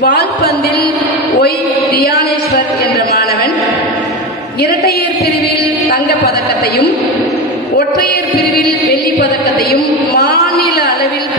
வால்பந்தில் Y Dnyaneshwar என்ற மாணவன் இரட்டையர் பிரிவில் தங்கப் பதக்கத்தையும் ஒற்றையர் பிரிவில் வெள்ளிப் பதக்கத்தையும் மாநில அளவில்